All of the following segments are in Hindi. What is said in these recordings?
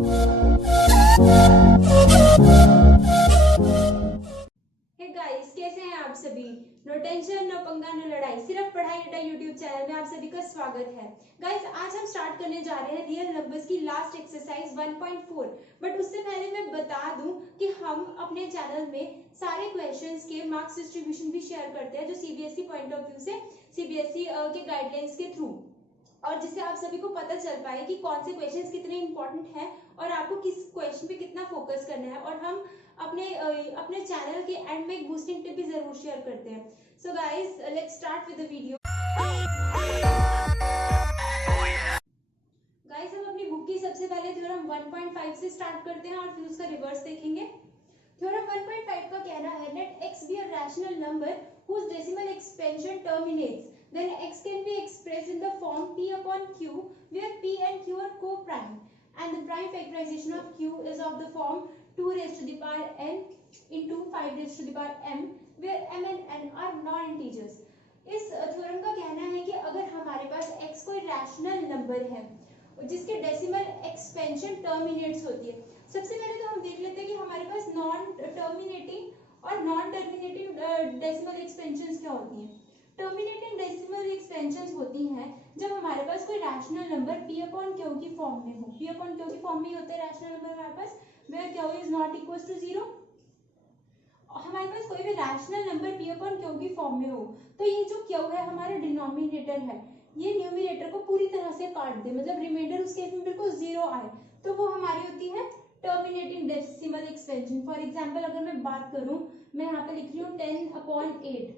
गाइस, कैसे हैं आप सभी। नो टेंशन, नो पंगा, नो लड़ाई, सिर्फ पढ़ाई अड्डा यूट्यूब चैनल में आप सभी का स्वागत है। गाइस, आज हम स्टार्ट करने जा रहे हैं रियल नंबर्स की लास्ट एक्सरसाइज 1.4। बट उससे पहले मैं बता दूं कि हम अपने चैनल में सारे क्वेश्चंस के मार्क्स डिस्ट्रीब्यूशन भी शेयर करते हैं, जो सीबीएसई पॉइंट ऑफ व्यू से, सीबीएसई के गाइडलाइंस के थ्रू, और जिससे आप सभी को पता चल पाए कि कौन से क्वेश्चंस कितने इंपॉर्टेंट हैं और आपको किस क्वेश्चन पे कितना फोकस करना है। और हम अपने चैनल के एंड में एक बूस्टिंग टिप भी जरूर शेयर करते हैं। So guys, let's start with the video. Guys, हम अपनी बुक की सबसे पहले थ्योरम 1.5 से स्टार्ट करते हैं और फिर उसका रिवर्स देखेंगे। थ्योरम 1.5 का कहना है, late x be a rational number whose decimal expansion terminates, then x can be expressed in the form p upon q, where p and q are co-prime, and the prime factorization of q is of the form 2 raised to the power n into 5 raised to the power m, where m and n are non-integers। इस थ्योरम का कहना है कि अगर हमारे पास x कोई रैशनल नंबर है जिसके डेसिमल एक्सपेंशन टर्मिनेट्स होती है। सबसे पहले तो हम देख लेते हैं कि हमारे पास नॉन टर्मिनेटिंग और नॉन टर्मिनेटिंग डेसिमल एक्सपेंशंस क्या होती हैं। टर्मिनेटिंग डेसिमल एक्सपेंशंस होती हैं जब हमारे पास कोई rational number p upon q की फॉर्म में हो। p अपॉन q की फॉर्म में ही होते हैं रैशनल नंबर हमारे पास, where q is not equal to 0। हमारे पास कोई भी rational number p upon q की फॉर्म में हो तो ये जो q है हमारा डिनोमिनेटर है, ये न्यूमरेटर को पूरी तरह से काट दे, मतलब रिमाइंडर उस केस में बिल्कुल 0 आए, तो वो हमारी होती है terminating decimal expansion. For example अगर मैं बात करूं, मैं यहाँ पे लिख रही हूँ 10 अपॉन 8,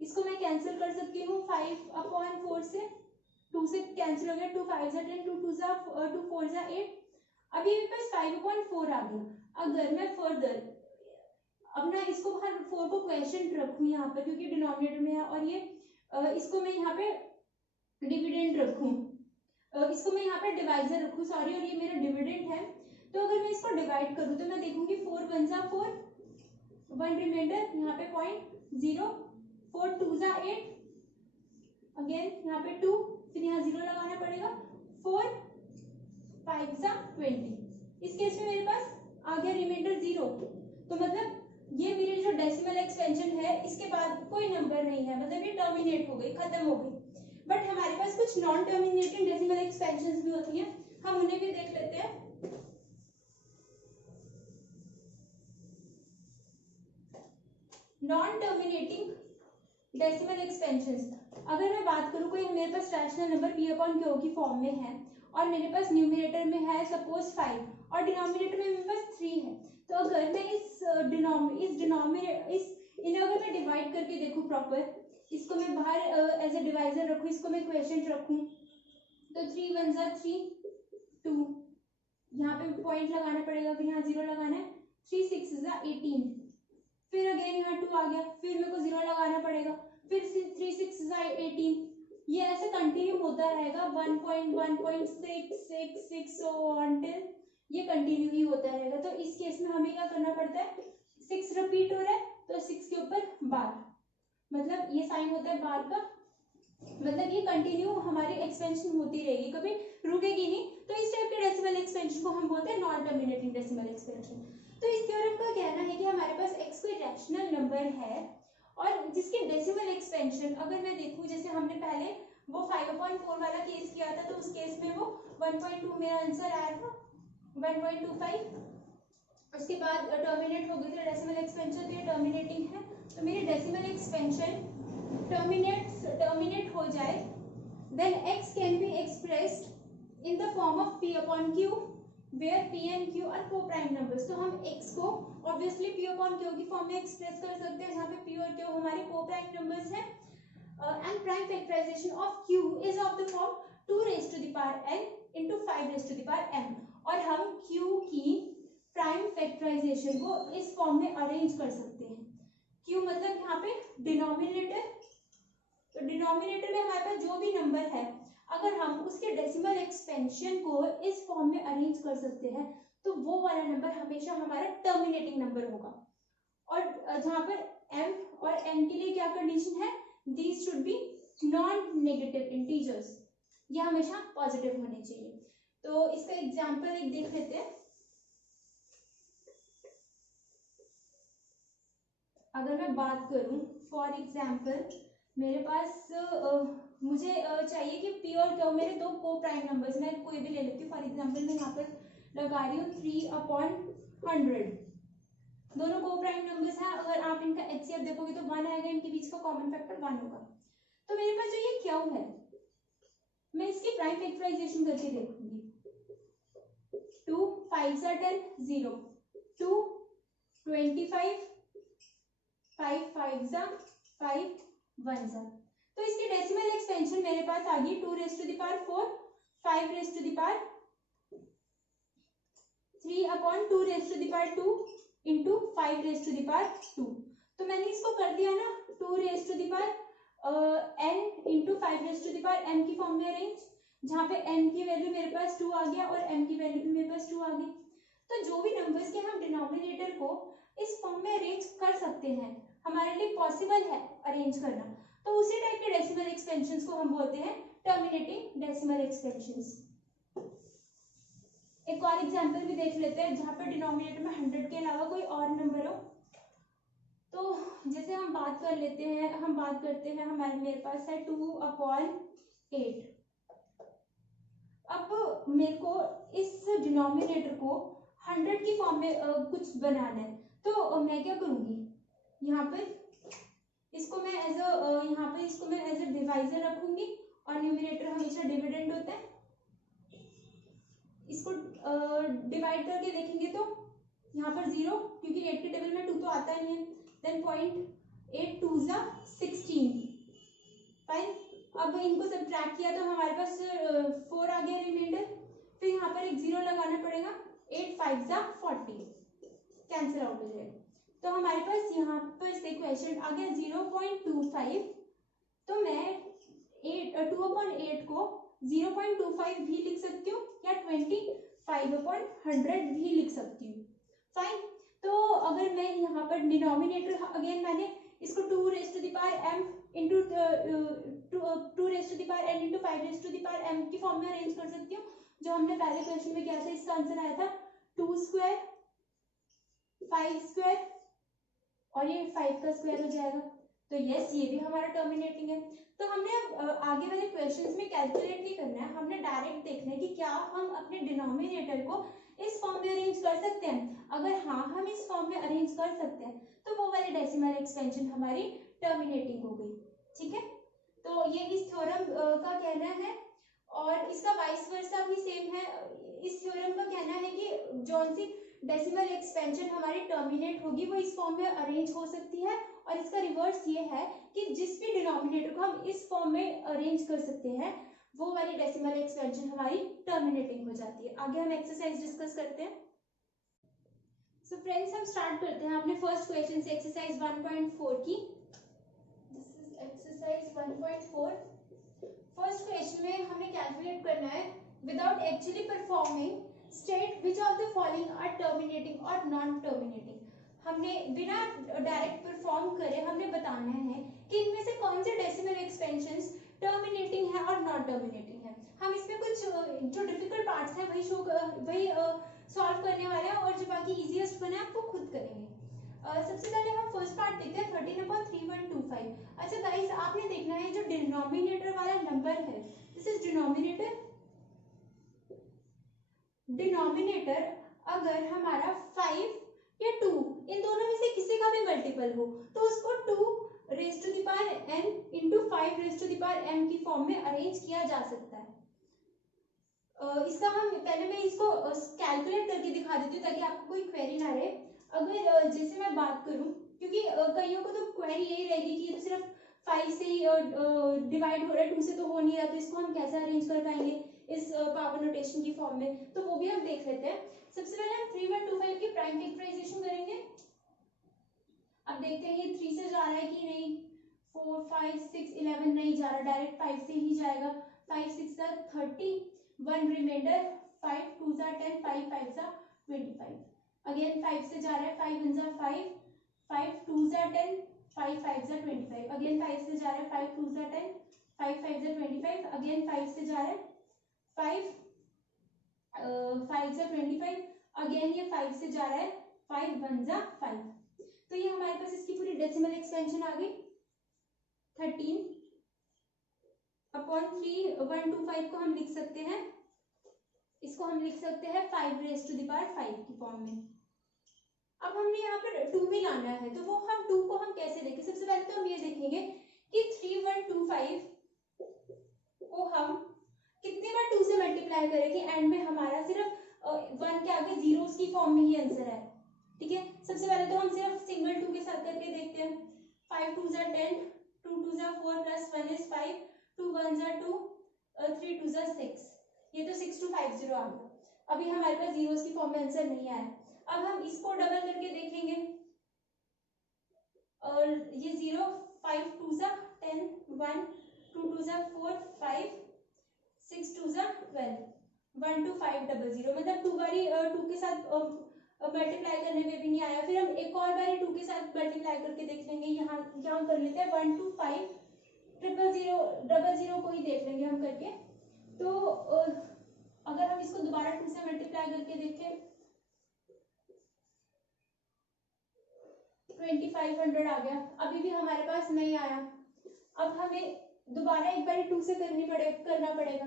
इसको मैं कैंसिल कर सकती हूँ 5 अपॉन 4 से, 2 से कैंसिल हो गया, 2 5 जा 10, 2 2 जा 2 4 जा 8। अभी मेरे पास 5 अपॉन 4 आ गया। अगर मैं फर्दर अपना इसको 4 को क्वेश्चन रखूँ यहाँ पर, क्योंकि डिनोमिनेटर में है, और ये इसको मैं यहाँ पे डिविडेंड रखूं, इसको मैं यहाँ पे डिवाइजर रखूं, सॉरी, और ये मेरा डिविडेंड है। तो अगर मैं इसको डिवाइड करूं तो मैं देखूंगी 4 1 जा 4, 1 रिमाइंडर यहाँ पे 0.0, 4 2 जा 8, अगेन यहाँ पे 2, फिर यहाँ 0 लगाना पड़ेगा, 4 5 जा 20। इस केस में मेरे पास आ गया रिमाइंडर 0। तो मतलब ये मेरी जो डेसिमल एक्सपेंशन है इसके बाद कोई नंबर नहीं है, मतलब ये टर्मिनेट हो गई, खत्म हो गई। बट हमारे पास कुछ नॉन टर्मिनेटिंग डेसिमल एक्सपेंशंस भी होती हैं, हम उन्हें भी देख लेते हैं। नॉन टर्मिनेटिंग डेसिमल एक्सपेंशंस, अगर मैं बात करूं कोई मेरे पास rational number p upon q की फॉर्म में है और मेरे पास न्यूमरेटर में है सपोज 5 और डिनोमिनेटर में मेरे पास 3 है, तो अगर मैं इन्हें अगर मैं डिवाइड करके देखूं प्रॉपर, इसको मैं बाहर एज ए डिवाइजर रखूं, इसको मैं क्वेश्चन रखूं, तो 3 1 जा 3, 2, यहाँ पे पॉइंट लगाना पड़ेगा, फिर यहाँ 0 लगाना है, 3 6 जा 18, फिर अगेन यहाँ 2 आ गया, फिर मेरे को 0 लगाना पड़ेगा, फिर 3 6 जा 18, ये ऐसे कंटिन्यू होता रहेगा 1.1.666 so until ये कंटिन्यू ही होता रहेगा। तो इस केस में हमें क्या करना पड़ता है, 6 रिपीट हो रहा है तो 6 के ऊपर बार, मतलब ये साइन होता है बार का, मतलब ये कंटिन्यू हमारी एक्सपेंशन होती रहेगी, कभी रुकेगी नहीं। तो इस टाइप के डेसिमल एक्सपेंशन को हम बोलते हैं नॉन टर्मिनेटिंग डेसिमल एक्सपेंशन। तो इस थ्योरम का कहना है कि हमारे पास x कोई रैशनल नंबर है और जिसके डेसिमल एक्सपेंशन अगर मैं देखूं, जैसे हमने पहले वो 5/4 वाला केस किया था, तो उस केस में वो 1.2 मेरा आंसर आया था, 1.25, उसके बाद टर्मिनेट हो गई थी डेसिमल एक्सपेंशन, तो ये टर्मिनेटिंग है, तो मेरी डेसिमल एक्सपेंशन टर्मिनेट हो जाए, then x can be expressed in the form of p upon q, where p and q are co-prime numbers। तो हम x को obviously p upon q की फॉर्म में एक्सप्रेस कर सकते हैं, जहाँ पे p और q हमारे co-prime numbers हैं, and prime factorization of q is of the form 2 raised to the power n into 5 raised to the power m, और हम q की प्राइम फैक्टराइजेशन को इस फॉर्म में अरेंज कर सकते हैं। q मतलब यहाँ पे डिनोमिनेटर, तो डिनोमिनेटर में हमारे पास जो भी नंबर है अगर हम उसके डेसिमल एक्सपेंशन को इस फॉर्म में अरेंज कर सकते हैं तो वो वाला नंबर हमेशा हमारा टर्मिनेटिंग नंबर होगा। और जहां पर m और n के लिए क्या कंडीशन है, these should be non negative integers, ये हमेशा पॉजिटिव होने चाहिए। तो इसका एग्जाम्पल एक देख लेते हैं। अगर मैं बात करूं फॉर एग्जाम्पल, मेरे पास मुझे चाहिए कि पी और क्यू मेरे दो को प्राइम नंबर्स, मैं कोई भी ले लेती हूँ। फॉर एग्जाम्पल मैं यहाँ पर लगा रही हूँ 3/100। दोनों को प्राइम नंबर्स हैं। अगर आप इनका एचसीएफ देखोगे तो 1 आएगा, इनके बीच का कॉमन फैक्टर 1 होगा। तो मेरे पास जो ये क्यू है, मैं इसकी प्राइम फैक्टराइजेशन करके देखूंगी। 2 5 10 0, 2 25, 5 5 5 1 तो इसकी डेसिमल एक्सपेंशन मेरे पास आ गई 2⁴, 5⁻², 3/2⁴ इंटू 5⁻²। तो मैंने इसको कर दिया ना 2⁻n इंटू 5⁻m की फॉर्म में अरेंज, जहाँ पे n की वैल्यू मेरे पास 2 आ गया और m की वैल्यू भी मेरे पास 2 आ गई। तो जो भी नंबर्स के हम डिनोमिनेटर को इस फॉर्म में अरेंज कर सकते हैं, हमारे लिए पॉसिबल है अरेंज करना, तो उसी टाइप के डेसिमल एक्सपेंशंस को हम बोलते हैं टर्मिनेटिंग डेसिमल एक्सपेंशंस। एक और एग्जांपल भी देख लेते हैं जहां पर डिनोमिनेटर में 100 के अलावा कोई और नंबर हो। तो जैसे हम बात करते हैं मेरे पास है 2/8। अब मेरे को इस डिनोमिनेटर को 100 की फॉर्म में कुछ बनाना है, तो मैं क्या करूंगी, यहाँ पर इसको मैं एज अ डिवाइजर रखूंगी और न्यूमरेटर हमेशा डिविडेंड होता है। इसको डिवाइड करके देखेंगे तो यहाँ पर 0, क्योंकि 8 के टेबल में 2 तो आता ही है। Then 0.8 2 16, fine. अब इनको सब्ट्रैक्ट किया तो हमारे पास 4 आ गया रिमाइंडर, फिर यहाँ पर एक 0 लगाना पड़ेगा। 8 5 40, कैंसिल आउट हो जाएगा। तो हमारे पास यहाँ पर से क्वेश्चन आ गया 0.25। तो मैं 2/8 को 0.25 भी लिख सकती हूँ या 25/100 भी लिख सकती हूँ, फाइन। तो अगर मैं यहाँ पर डिनोमिनेटर अगेन मैंने इसको 2⁻m into 2⁻n into 5⁻m की फॉर्म में अरेंज कर सकती हूँ, जो हमने पहले क्वेश्चन में किया था। इसका आंसर आया था 2² 5² और ये 5 का स्क्वायर हो जाएगा। तो यस, ये भी हमारा टर्मिनेटिंग है। तो हमने अब आगे वाले क्वेश्चंस में कैलकुलेट नहीं करना है, हमने डायरेक्ट देखना है कि क्या हम अपने डिनोमिनेटर को इस फॉर्म में अरेंज कर सकते हैं। अगर हाँ हम इस फॉर्म में अरेंज कर सकते हैं तो वो वाली डेसिमल एक्सपेंशन हमारी टर्मिनेटिंग हो गई, ठीक है। तो ये इस थ्योरम का कहना है और इसका वाइस वर्सा भी सेम है। इस थ्योरम का कहना है कि जौन सी डेसिमल एक्सपेंशन हमारी टर्मिनेट होगी वो इस फॉर्म में अरेंज हो सकती है, और इसका रिवर्स ये है कि जिस भी डिनोमिनेटर को हम इस फॉर्म में अरेंज कर सकते हैं वो वाली डेसिमल एक्सपेंशन हमारी टर्मिनेटिंग हो जाती है। आगे हम एक्सरसाइज डिस्कस करते हैं। सो फ्रेंड्स, हम स्टार्ट करते हैं अपने फर्स्ट क्वेश्चन से, एक्सरसाइज 1.4 की। This is exercise 1.4। First question में हमें कैलकुलेट करना है without actually performing state which of the following are terminating और नॉन टर्मिनेटिंग। हमने बिना डायरेक्ट परफॉर्म करे हमने बताना है कि इनमें से कौन से डेसिमल एक्सपेंशंस टर्मिनेटिंग है और नॉन टर्मिनेटिंग है। हम इसमें कुछ जो डिफिकल्ट पार्ट्स हैं वही सॉल्व करने वाले हैं, और जो बाकी इजीएस्ट बने आप वो खुद करेंगे। सबसे पहले हम फर्स्ट पार्ट देखते हैं 13/3125। अच्छा गाइस, आपने देखना है जो डिनोमिनेटर वाला नंबर है, दिस इज डिनोमिनेटर। डिनोमिनेटर अगर हमारा 5 या 2 इन दोनों में से किसी का भी मल्टीपल हो तो उसको 2⁻n इंटू 5⁻m की फॉर्म में अरेंज किया जा सकता है। इसका हम पहले मैं इसको कैलकुलेट करके दिखा देती हूँ ताकि आपको कोई क्वेरी ना रहे। अगर जैसे मैं बात करूं, क्योंकि कईयों को तो क्वेरी यही रहेगी कि ये तो सिर्फ 5 से ही डिवाइड हो रहा है, 2 से तो हो नहीं रहा, तो इसको हम कैसे अरेंज कर पाएंगे इस पावर नोटेशन की फॉर्म में, तो वो भी हम देख लेते हैं। सबसे पहले हम 3/25 की प्राइम फैक्टराइजेशन करेंगे। अब देखते हैं ये 3 से जा रहा है कि नहीं। 4 5 6 11 नहीं जा रहा, डायरेक्ट 5 से ही जाएगा। 5 6 30, 1 रिमाइंडर, 5 2 10, 5 5 25। अगेन 5 से जा रहा है, 5 1 5, 5 2 10, 5 5 25। अगेन 5 से जा रहा है, 5 2 10, 5 5 25। अगेन 5 से जा रहा है, 5 5 जा 25, अगेन ये 5 से जा रहा है, 5 1 जा 5, तो ये हमारे पास इसकी पूरी डेसिमल एक्सपेंशन आ गई 13 अपॉन 3 125 को हम लिख सकते हैं, इसको हम लिख सकते हैं 5 रेज़ टू द पावर 5 की फॉर्म में। अब हमने यहाँ पर 2 भी लाना है, तो वो हम 2 को हम कैसे देखें? सबसे पहले तो हम ये देखेंगे कि 3125 को हम कितने बार 2 से मल्टीप्लाई करें कि एंड में हमारा सिर्फ 1 के आगे जीरोस की फॉर्म में ही आंसर है। ठीक है, सबसे पहले तो हम सिर्फ सिंगल 2 के साथ करके देखते हैं। 5 2 जा 10, 2 2 जा 4 प्लस 1 इज 5, 2 1 जा 2, 3 2 जा 6, ये तो 6250 आ गया। अभी हमारे पास जीरोस की फॉर्म में आंसर नहीं आया। अब हम इसको डबल करके देखेंगे, और ये 0 5 2 जा 10, 1 2 2 जा 4 5 6 2 जा 12, 1 2 5 0 0, मतलब 2 बारी 2 के साथ मल्टीप्लाई करने में भी नहीं आया। फिर हम एक और बारी 2 के साथ मल्टीप्लाई करके देख लेंगे, यहाँ कर लेते हैं 1 2 5 0 0 को ही देख लेंगे हम करके। तो अगर हम इसको दोबारा 2 से मल्टीप्लाई करके देखें 2500 आ गया, अभी भी हमारे पास नहीं आया। अब हमें दोबारा एक बार 2 से करना पड़ेगा।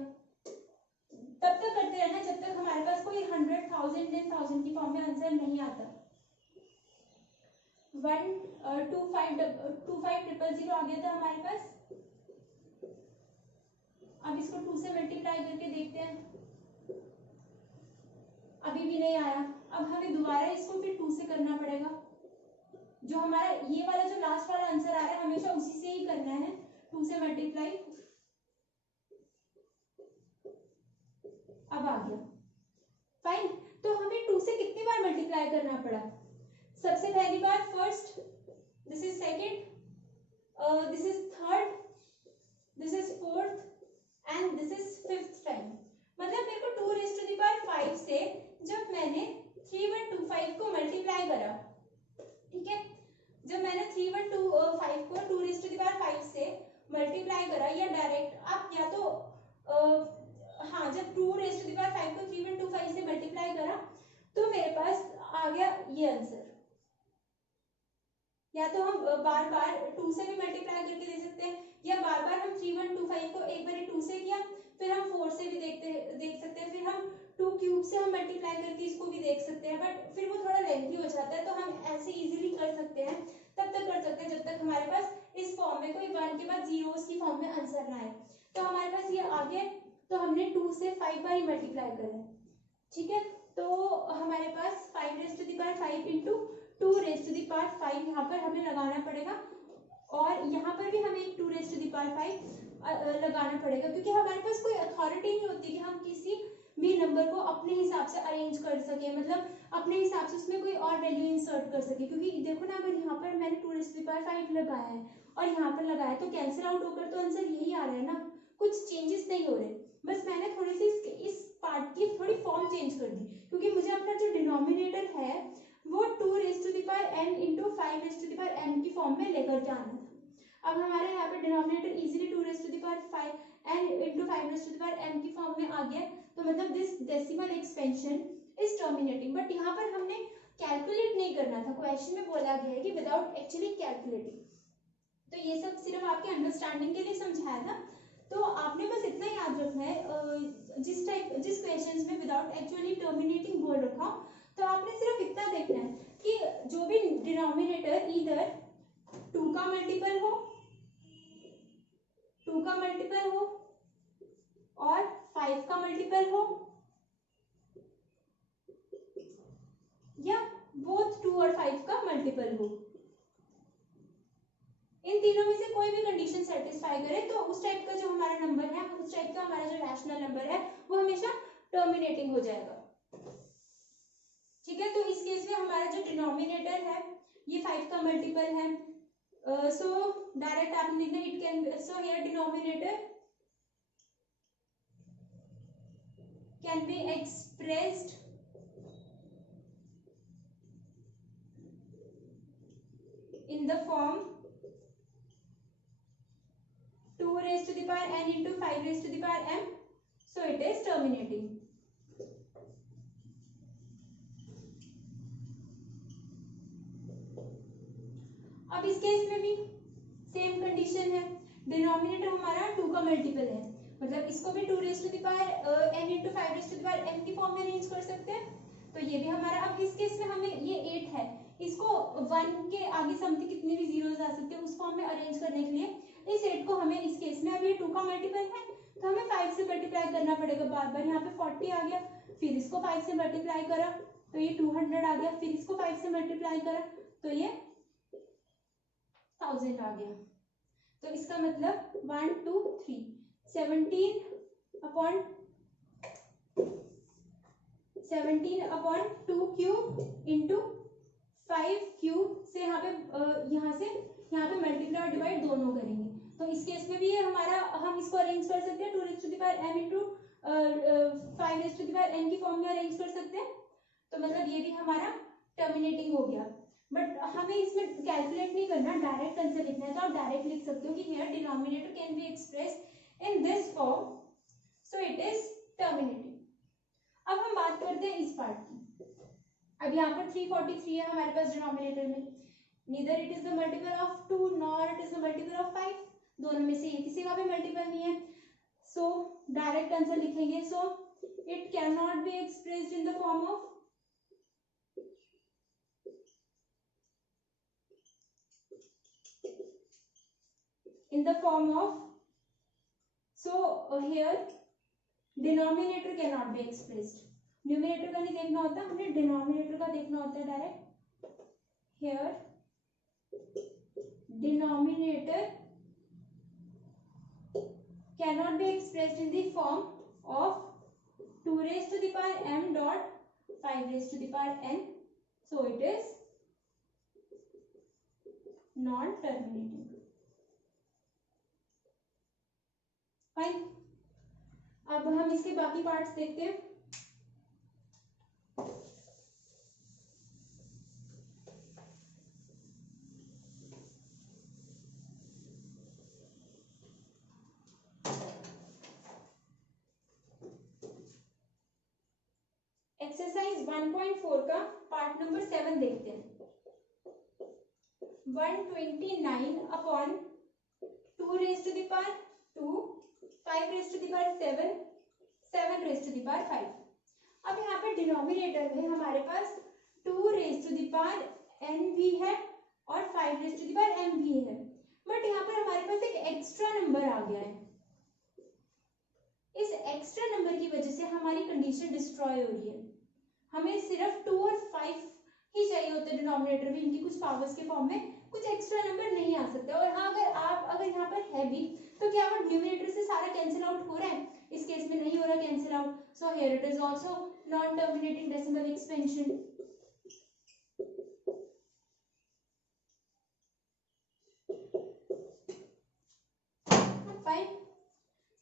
तब तक करते रहना जब तक हमारे पास कोई 100 1000 10,000 की फॉर्म में आंसर नहीं आता। 1 2 5 0 0 आ गया था हमारे पास। अब इसको 2 से मल्टीप्लाई करके देखते हैं, अभी भी नहीं आया। अब हमें दोबारा इसको फिर 2 से करना पड़ेगा। जो हमारा ये वाला जो लास्ट वाला आंसर आ रहा है हमेशा उसी से ही करना है, 2 से मल्टीप्लाई। अब आ गया, फाइन। तो हमें 2 से कितनी बार मल्टीप्लाई करना पड़ा? सबसे पहली बार first, this is second, this is third, this is fourth and this is fifth time. मतलब मेरे को 2 रेज़ टू द पावर 5 से जब मैंने 3125 को मल्टीप्लाई करा, ठीक है, जब मैंने 3125 को 2 रेज़ टू द पावर 5 से मल्टीप्लाई करा, या डायरेक्ट आप या तो हाँ, जब 2 रेज़ टू द पावर 5 को 3125 से मल्टीप्लाई करा तो मेरे पास आ गया ये आंसर। या तो हम बार बार 2 से भी मल्टीप्लाई करके दे सकते हैं, या बार बार हम 3125 को एक बार 2 से किया, फिर हम 4 से भी देख सकते हैं, फिर हम 2 क्यूब से हम मल्टीप्लाई करके इसको भी देख सकते हैं। बट फिर वो थोड़ा लेंथी हो जाता है, तो हम ऐसे इजीली कर सकते हैं, तब तक कर सकते हैं जब तक हमारे पास इस फॉर्म में कोई 1 के बाद जीरोस की फॉर्म में आंसर ना आए। तो हमारे पास ये आ गया, तो हमने 2 से 5 बार ही मल्टीप्लाई करें, ठीक है। तो हमारे पास 5 raise to the power 5 into 2 raise to the power 5 यहाँ पर हमें लगाना पड़ेगा, और यहाँ पर भी हमें एक 2 रेज़ टू द पावर 5 लगाना पड़ेगा, क्योंकि हमारे पास कोई अथॉरिटी नहीं होती कि हम किसी भी नंबर को अपने हिसाब से अरेंज कर सके, मतलब अपने हिसाब से उसमें कोई और वैल्यू इंसर्ट कर सके। क्योंकि देखो ना, अगर यहाँ पर मैंने 2 रेज़ टू द पावर 5 लगाया है और यहाँ पर लगाया, तो कैंसिल आउट होकर तो आंसर यही आ रहा है ना, कुछ चेंजेस नहीं हो रहे। बस मैंने थोड़ी सी इस पार्ट की थोड़ी फॉर्म चेंज कर दी, क्योंकि मुझे अपना जो डिनोमिनेटर है वो 2 raise to the power n into 5 raise to the power n की फॉर्म में लेकर के आना था। अब हमारे यहाँ पे denominator easily 2 raise to the power 5 n into 5 raise to the power n की फॉर्म में आ गया, तो मतलब this decimal expansion is terminating. But यहाँ पर हमने कैलकुलेट नहीं करना था, क्वेश्चन में बोला गया है कि विदाउट एक्चुअली कैलकुलेटिंग। तो ये सब सिर्फ आपके अंडरस्टैंडिंग के लिए समझाया था, तो आपने बस इतना याद रखना है, जिस क्वेश्चंस में विदाउट एक्चुअली टर्मिनेटिंग बोल रखा, तो आपने सिर्फ इतना देखना है कि जो भी डिनोमिनेटर इधर 2 का मल्टीपल हो, 2 का मल्टीपल हो और 5 का मल्टीपल हो, या बोथ 2 और 5 का मल्टीपल हो। इन तीनों में से कोई भी कंडीशन सेटिस्फाई करे तो उस टाइप का जो हमारा नंबर है, उस टाइप का हमारा जो रैशनल नंबर है वो हमेशा टर्मिनेटिंग हो जाएगा, ठीक है। तो इस केस में हमारा जो डिनोमिनेटर है ये 5 का मल्टीपल है, सो डायरेक्ट आपने लिखना, it can, so here denominator can be expressed in the form 2 raised to the power n into 5 raised to the power m, so it is terminating. अब इस केस में भी सेम कंडीशन है, डिनोमिनेटर हमारा 2 का मल्टीपल है, मतलब इसको भी 2 raise to the power n into 5 raise to the power m की फॉर्म में अरेंज कर सकते हैं। तो ये भी हमारा, अब इस केस में हमें ये 8 है, इसको 1 के आगे समथिंग कितने भी जीरोस आ सकते हैं उस फॉर्म में अरेंज करने के लिए इस 8 को हमें इस केस में, अब ये 2 का मल्टीपल है तो हमें 5 से मल्टीप्लाई करना पड़ेगा बार बार। यहाँ पे 40 आ गया, फिर इसको 5 से मल्टीप्लाई करा तो ये 200 आ गया, फिर इसको 5 से मल्टीप्लाई करा तो ये 1000 आ गया। तो इसका मतलब 1 2 3 17/2 क्यूब इंटू 5 क्यूब से यहाँ पे मल्टीप्लाई और डिवाइड दोनों करेंगे। तो इस केस में भी ये हमारा, हम इसको अरेंज कर सकते हैं 2 raise to the power m into 5 raise to the power n की फॉर्म में अरेंज कर सकते हैं। तो मतलब ये भी हमारा टर्मिनेटिंग हो गया, बट हमें इसमें कैलकुलेट नहीं करना, डायरेक्ट आंसर लिखना है। तो आप डायरेक्ट लिख सकते हो कि here denominator can be expressed in this form, so it is terminating. अब हम बात करते हैं इस पार्ट की। अब यहाँ पर 343 है हमारे पास डिनोमिनेटर में, neither it is the multiple of 2 nor it is the multiple of 5, दोनों में से ये किसी का भी मल्टीपल नहीं है, सो डायरेक्ट आंसर लिखेंगे। So it can not be expressed in the form of here denominator cannot be expressed, numerator का नहीं देखना होता, हमने डिनोमिनेटर का देखना होता है direct. here denominator cannot be expressed in the form of 2 raised to the power m dot 5 raised to the power n, so it is non terminating। Fine, अब हम इसके बाकी पार्ट्स देखते हैं। एक्सरसाइज 1.4 का पार्ट नंबर 7 देखते हैं। 129/2 raised to the power 2, 5 raised to the power 7, 7 raised to the power 5। अब यहाँ पे डिनोमिनेटर में हमारे पास 2 raised to the power n भी है और 5 raised to the power m भी है, बट यहाँ पर हमारे पास एक एक्स्ट्रा नंबर आ गया है। इस एक्स्ट्रा नंबर की वजह से हमारी कंडीशन डिस्ट्रॉय हो रही है। हमें सिर्फ 2 और 5 ही चाहिए होते हैं डिनोमिनेटर में, इनकी कुछ पावर्स के फॉर्म में कुछ एक्स्ट्रा नंबर नहीं आ सकते। और हाँ, अगर यहाँ पर है भी तो क्या वो न्यूमरेटर से सारा कैंसिल आउट हो रहा है? इस केस में नहीं हो रहा cancel out, so here it is also known terminating decimal expansion. Fine,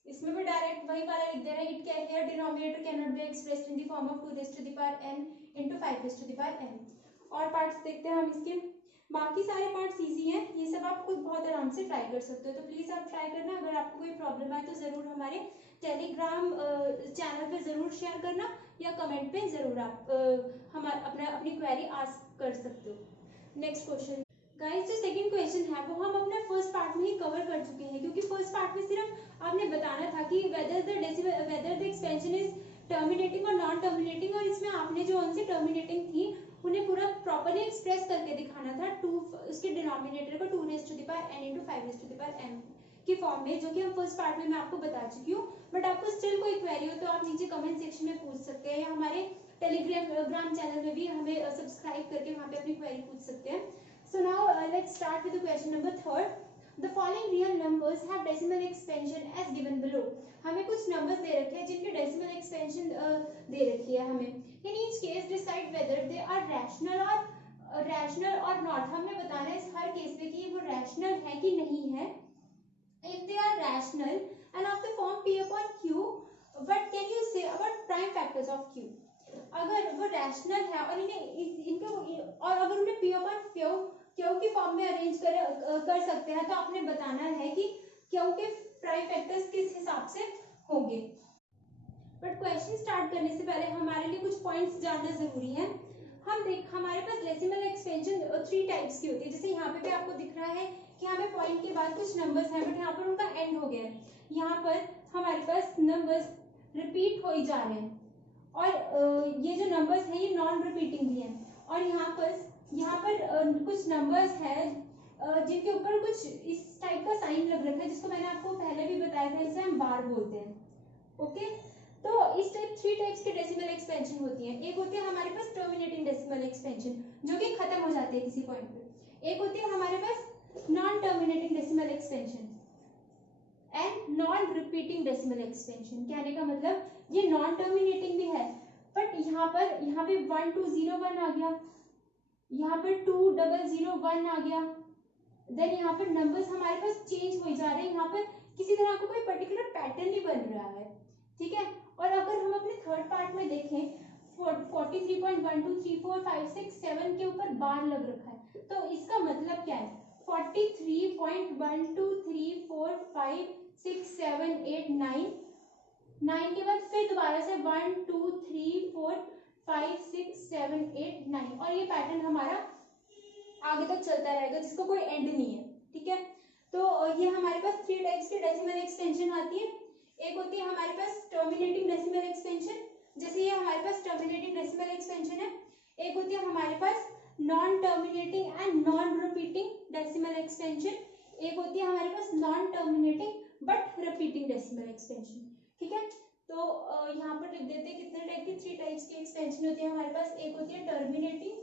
इसमें भी डायरेक्ट वही वाला लिख दे रहा है, it can hear denominator can not be expressed in the form of 2 raised to the power n into 5 raised to the power n। और पार्ट्स देखते हैं हम इसके। बाकी सारे पार्ट्स इजी हैं, ये सब आप खुद बहुत आराम से ट्राई कर सकते हो, तो प्लीज आप ट्राई करना। अगर आपको कोई प्रॉब्लम आए तो जरूर हमारे टेलीग्राम चैनल पे जरूर शेयर करना या कमेंट पे जरूर आप अपनी क्वेरी आस्क कर सकते हो। नेक्स्ट क्वेश्चन गाइस, जो सेकंड क्वेश्चन है वो हम अपने फर्स्ट पार्ट में ही कवर कर चुके हैं, क्योंकि फर्स्ट पार्ट में सिर्फ आपने बताना था कि whether the expansion is terminating और नॉन टर्मिनेटिंग, और इसमें आपने जो उनसे टर्मिनेटिंग थी उन्हें पूरा प्रॉपर्ली एक्सप्रेस करके दिखाना था उसके डिनोमिनेटर को 2 raised to the power n into 5 raised to the power m की फॉर्म में, जो कि हम फर्स्ट पार्ट में मैं आपको बता चुकी हूँ। बट आपको स्टिल कोई क्वेरी हो तो आप नीचे कमेंट सेक्शन में पूछ सकते हैं, या हमारे टेलीग्राम चैनल में भी हमें सब्सक्राइब करके वहाँ पे अपनी क्वेरी पूछ सकते हैं। So now let's start with the question number 3rd. The following real numbers have decimal expansion as given below. हमें कुछ नंबर्स दे रखे हैं जिनके डेसिमल एक्सपेंशन दे रखी है हमें। In each case decide whether they are rational or not। हमने बताना है इस हर केस में कि वो रैशनल है कि नहीं है। If they are rational and of the form p upon q, what can you say about prime factors of q? अगर वो रैशनल है और अगर उन्हें p upon क्यू की फॉर्म में अरेंज कर सकते हैं, तो आपने बताना है कि क्यू के प्राइम फैक्टर्स किस हिसाब से होंगे। बट क्वेश्चन स्टार्ट करने से पहले हमारे लिए कुछ पॉइंट्स जानना जरूरी है। हमारे पास डेसिमल एक्सपेंशन 3 टाइप्स की होती है। जैसे यहाँ पे भी आपको दिख रहा है कि यहाँ पे पॉइंट के बाद कुछ नंबर्स हैं, बट यहाँ पर उनका एंड हो गया है। यहाँ पर हमारे पास नंबर्स रिपीट हो ही जा रहे हैं, और ये जो नंबर्स हैं ये नॉन रिपीटिंग भी हैं। और यहाँ पर कुछ नंबर्स हैं जिनके ऊपर कुछ इस टाइप का साइन लग रखा है, जिसको मैंने आपको पहले भी बताया था, इसे हम बार बोलते हैं। ओके, तो इस टाइप 3 टाइप्स के डेसिमल एक्सपेंशन होती है। एक होती है हमारे पास टर्मिनेटिंग डेसिमल एक्सपेंशन, जो कि खत्म हो जाती है किसी पॉइंट पे। एक होती है हमारे पास non terminating decimal expansion and non repeating decimal expansion. कहने का मतलब ये नॉन टर्मिनेटिंग भी है, बट यहाँ पे 1201 आ गया, यहाँ पर 2001 आ गया, देन यहाँ पर नंबर्स हमारे पास चेंज हो जा रहे हैं, यहाँ पर किसी तरह का कोई पर्टिकुलर पैटर्न नहीं बन रहा है। ठीक है, और अगर हम अपने थर्ड पार्ट में देखें 43.123456 के ऊपर बार लग रखा है, तो इसका मतलब क्या है? 43.12345678 9 के बाद फिर दोबारा से 1 2 3 4 5 6 7 8 9, और ये पैटर्न हमारा आगे तक चलता रहेगा, जिसको कोई एंड नहीं है। ठीक है, तो ये हमारे पास 3 टाइप्स की डेसिमल एक्सपेंशन आती है। एक होती है हमारे पास टर्मिनेटिंग डेसिमल एक्सपेंशन, जैसे ये हमारे पास टर्मिनेटिंग डेसिमल एक्सपेंशन है। एक होती है हमारे पास non terminating and non repeating decimal expansion. एक होती है हमारे पास non terminating but repeating decimal expansion. ठीक है, तो यहाँ पर लिख देते हैं कितने टाइप की 3 टाइप्स की एक्सपेंशन होती है हमारे पास। एक होती है टर्मिनेटिंग,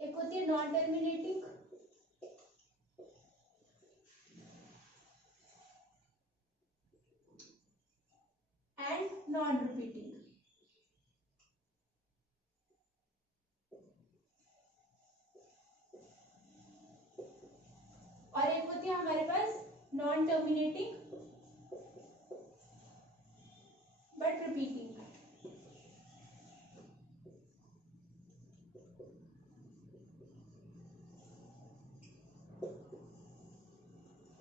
एक होती है non terminating, and non repeating. और एक होती है हमारे पास नॉन टर्मिनेटिंग बट रिपीटिंग।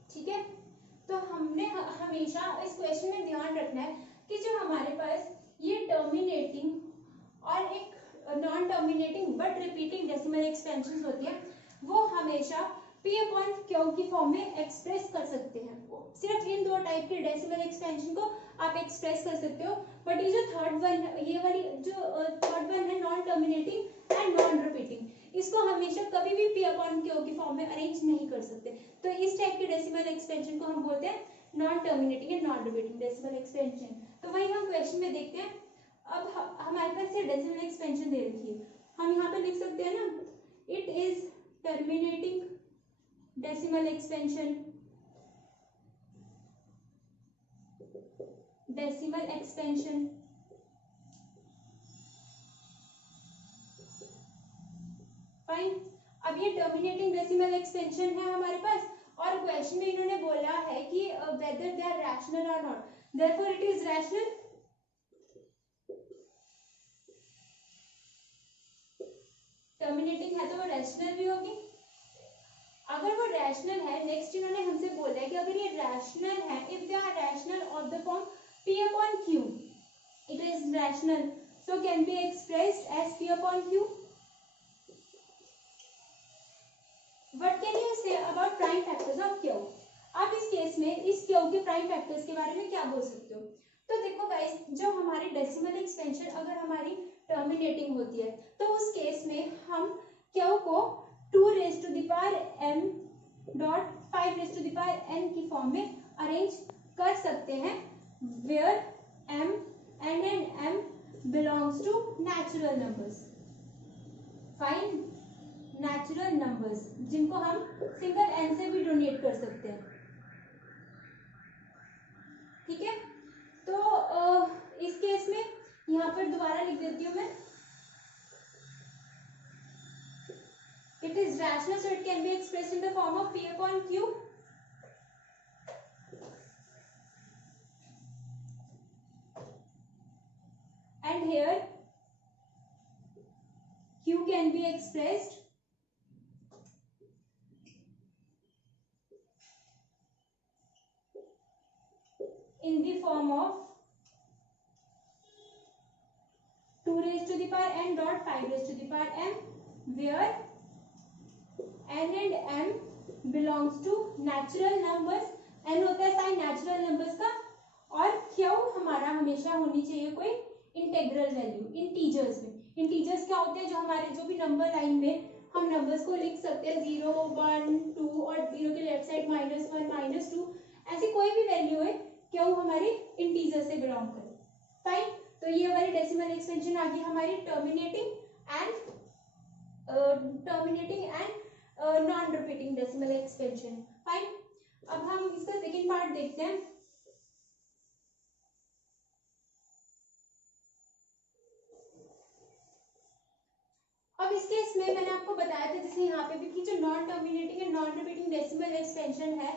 ठीक है, तो हमने हमेशा इस क्वेश्चन में ध्यान रखना है कि जो हमारे पास ये टर्मिनेटिंग और एक non terminating but repeating decimal expansion होती है, वो हमेशा P अपॉन Q की फॉर्म में एक्सप्रेस कर सकते हैं। सिर्फ इन 2 टाइप के डेसिमल एक्सपेंशन को आप एक्सप्रेस कर सकते हो, बट ये जो थर्ड वन, ये वाली जो थर्ड वन है non terminating and non repeating, इसको हमेशा कभी भी P अपॉन Q की फॉर्म में अरेंज नहीं कर सकते। तो इस टाइप के डेसिमल एक्सपेंशन को हम बोलते हैं non terminating and non repeating decimal expansion. तो वही हम क्वेश्चन में देखते हैं। अब हमारे पास ये डेसिमल एक्सपेंशन दे रखी है, हम यहाँ पे लिख सकते हैं ना, it is terminating decimal expansion, decimal expansion, fine. अब ये टर्मिनेटिंग डेसिमल एक्सपेंशन है हमारे पास, और क्वेश्चन में इन्होंने बोला है कि वेदर दे आर रैशनल और not, therefore it is rational. Terminating है तो वो रैशनल भी होगी। अगर वो रैशनल है, नेक्स्ट इन्होंने हमसे बोला है कि अगर ये रैशनल है, if they are rational of the form P upon Q, it is rational, so can be expressed as P upon Q. What can you say about prime factors of Q? आप इस केस में इस Q के प्राइम फैक्टर्स के बारे में क्या बोल सकते हो? तो देखो गाइस, जो हमारी डेसिमल एक्सपेंशन अगर हमारी टर्मिनेटिंग होती है, तो उस केस में हम Q को 2 raised to the power m dot 5 raised to the power n की फॉर्म में अरेंज कर सकते हैं, where m and m belongs to natural numbers. Fine, natural numbers जिनको हम सिंगल n से भी डोनेट कर सकते हैं। ठीक है, तो इस केस में यहाँ पर दोबारा लिख देती हूँ मैं, it is rational, so it can be expressed in the form of P upon Q. And here Q can be expressed in the form of n dot 5 raised to the power m, where n and m belongs to natural numbers. n होता है साइन नेचुरल नंबर्स का, और q हमारा हमेशा होनी चाहिए कोई इंटेग्रल वैल्यू इंटीजर्स में. इंटीजर्स क्या होते हैं, जो हमारे जो भी नंबर लाइन में हम नंबर्स को लिख सकते हैं 0, 1, 2 और 0 के लेफ्ट साइड -1, -2, ऐसी कोई भी वैल्यू है क्यों हमारी इंटीजर से बिलोंग करे. फाइन. तो ये हमारी डेसिमल एक्सपेंशन आ गई हमारी terminating and non repeating decimal expansion. Fine. अब हम इसका सेकेंड पार्ट देखते हैं. अब इस केस में मैंने आपको बताया था जैसे यहाँ पे भी कि जो non terminating and non repeating decimal expansion है,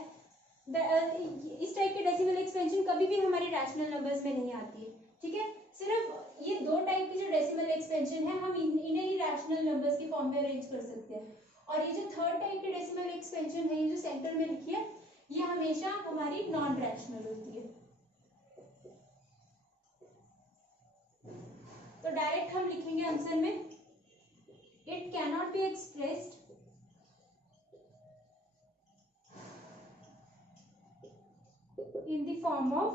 इस टाइप के डेसिमल एक्सपेंशन कभी भी हमारी रैशनल नंबर्स में नहीं आती है. ठीक है. सिर्फ ये दो टाइप की जो डेसिमल एक्सपेंशन है हम इन्हें ही रैशनल नंबर्स की फॉर्म में अरेंज कर सकते हैं. और ये जो थर्ड टाइप की डेसिमल एक्सपेंशन है, ये जो सेंटर में लिखी है, ये हमेशा हमारी नॉन रैशनल होती है. तो डायरेक्ट हम लिखेंगे आंसर में, it cannot be expressed in the form of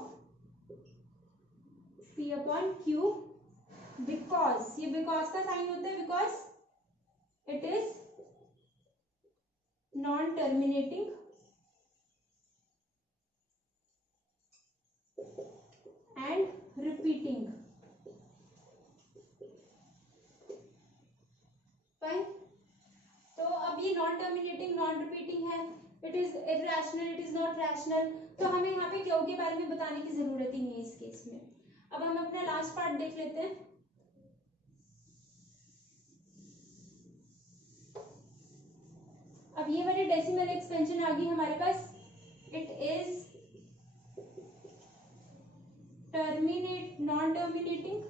p upon q because, ये because का साइन होता है, because it is non terminating and repeating. Fine. तो अब ये नॉन टर्मिनेटिंग नॉन रिपीटिंग है, it is irrational, it is not rational, तो हमें यहाँ पे क्यों के बारे में बताने की जरूरत ही नहीं है इस केस में. अब हम अपना लास्ट पार्ट देख लेते हैं. अब ये वाली डेसिमल एक्सपेंशन आ गई हमारे पास. It is non terminating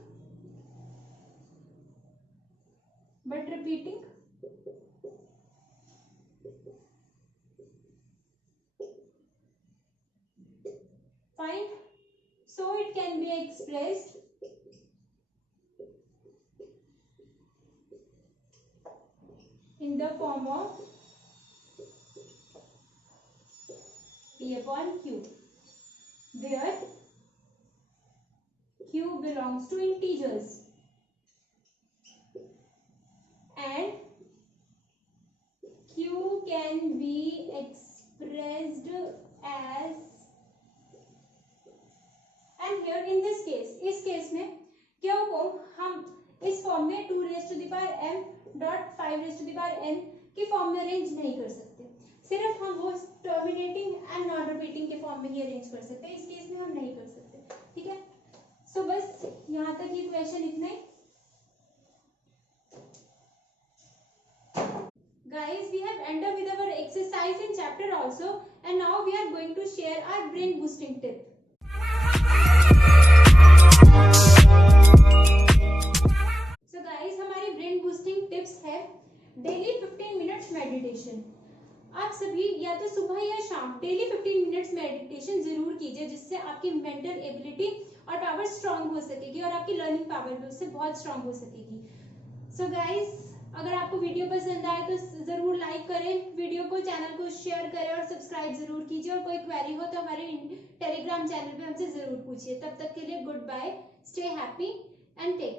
but repeating. Fine. So it can be expressed in the form of p upon q, where q belongs to integers and q can be expressed as, and here in this case, इस केस में q को हम इस फॉर्म में 2 raised to the power m dot 5 raised to the power n की फॉर्म में अरेंज नहीं कर सकते. सिर्फ हम वो टर्मिनेटिंग एंड नॉन रिपीटिंग के फॉर्म में ही अरेंज कर सकते हैं. इस केस में हम नहीं कर सकते. ठीक है. सो बस यहाँ तक ये क्वेश्चन इतना ही. Guys, we have ended with our exercise in chapter also, and now we are going to share our brain boosting tip. So guys, हमारी brain boosting tips है daily 15 minutes meditation. आप सभी या तो सुबह या शाम डेली 15 मिनट्स मेडिटेशन जरूर कीजिए, जिससे आपकी मेंटल एबिलिटी और पावर स्ट्रांग हो सकेगी और आपकी लर्निंग पावर भी उससे बहुत स्ट्रांग हो सकेगी. सो गाइस, अगर आपको वीडियो पसंद आए तो जरूर लाइक करें वीडियो को, चैनल को शेयर करें और सब्सक्राइब जरूर कीजिए. और कोई क्वेरी हो तो हमारे टेलीग्राम चैनल पे हमसे जरूर पूछिए. तब तक के लिए goodbye, stay happy and take